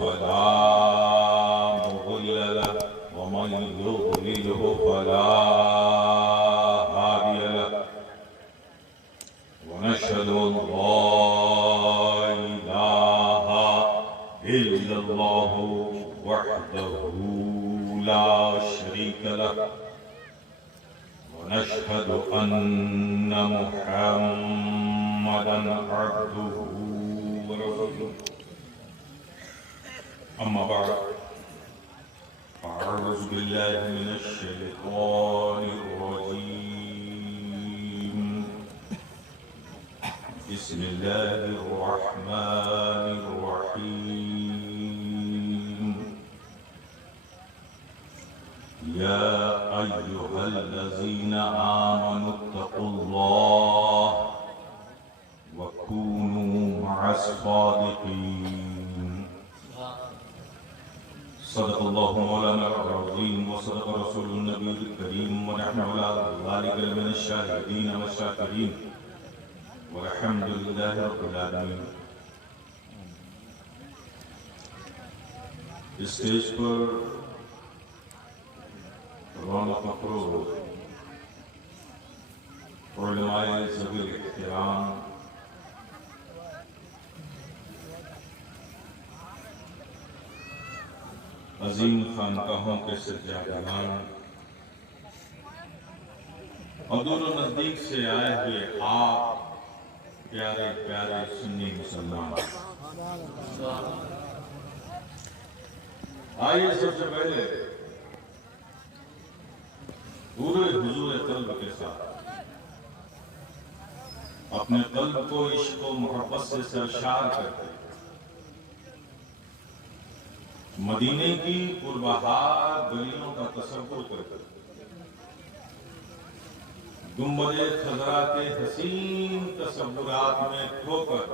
فلا مضل له ومن يضلله فلا هادي له ونشهد أن لا إله إلا الله وحده لا شريك له ونشهد أن محمدا عبده ورسوله أما بعد أعوذ بالله من الشيطان الرجيم بسم الله الرحمن الرحيم يا أيها الذين آمنوا اتقوا الله وكونوا مع الصادقين صدق الله مولانا العظيم وصدق رسول النبي الكريم ونحن على ذلك من الشاهدين والشاكرين والحمد لله رب العالمين. اسٹیج پر رونق افروز علماء ذوی الاحترام عظیم خانقاہوں کے سجادگان اور دور و نزدیک سے آئے ہوئے آپ پیارے پیارے سنی مسلمان، آئیے سب سے پہلے پورے حضور قلب کے ساتھ اپنے قلب کو عشق و محبت سے سرشار کرتے مدینے کی پربہار گلیوں کا تصور کرتے گنبد خضرا کے حسین تصورات میں کھو کر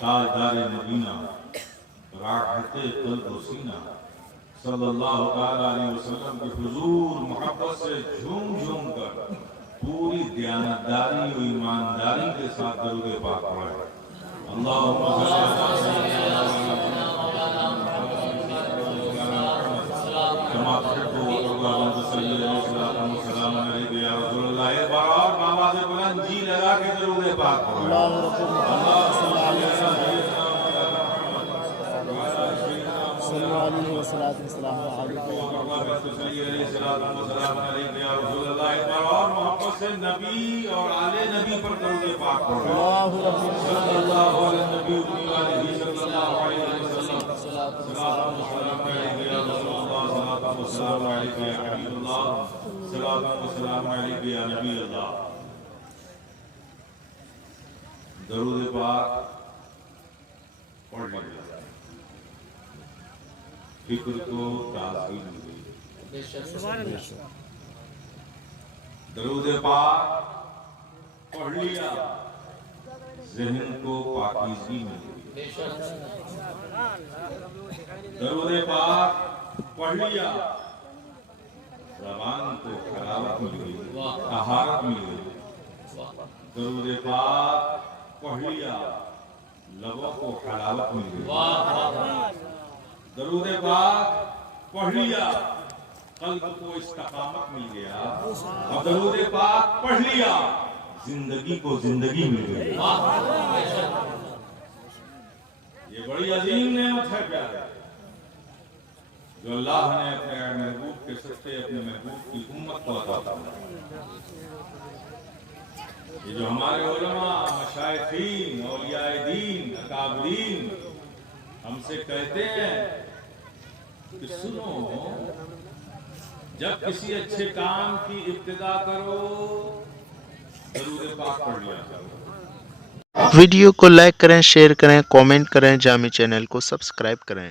تاجدار مدینہ راحت قلب و سینہ صلی اللہ علیہ وسلم کے حضور محبت سے جھوم جھوم کر پوری دیانتداری و ایمانداری کے ساتھ درود پاک پڑھیں. اللہم صلی اللہ کما تحب اللہم صلی اللہ وسلم علیہ یا رسول اللہ. ایک بار اور آواز بلند جی لگا کے درود پاک پڑھیں. اللہ صلی اللہ علیہ وسلم اور محبت سے نبی اور آل نبی پر درود پاک پڑھیں. صلی اللہ علیہ نبی صلی اللہ علیہ وسلم. سلام و سلام علیکہ یا رسول اللہ، سلام و سلام علیکہ یا حبیب اللہ، سلام و سلام علیکہ یا نبی اللہ. درود پاک پڑھ لیجیے، فکر کو تازگی ملے. درود پاک پڑھ لیا، ذہن کو پاکیزگی ملے. درود پاک پڑھ لیا، زبان کو حلاوت مل گئی، طہارت مل گئی. درود پاک پڑھ لیا، لبوں کو حلاوت مل گئی. درود پاک پڑھ لیا، قلب کو استقامت مل گیا. اور درود پاک پڑھ لیا، زندگی کو زندگی مل گئی. یہ بڑی عظیم نعمت ہے پیارے، جو اللہ نے اپنے محبوب کے صدقے اپنے محبوب کی امت کو عطا فرمائی. یہ جو ہمارے علماء، مشائخین، اولیاء دین، اکابرین ہم سے کہتے ہیں کہ سنو، جب کسی اچھے کام کی ابتدا کرو درود پاک پڑھ لیا کرو. ویڈیو کو لائک کریں، شیئر کریں، کامنٹ کریں، جامی چینل کو سبسکرائب کریں.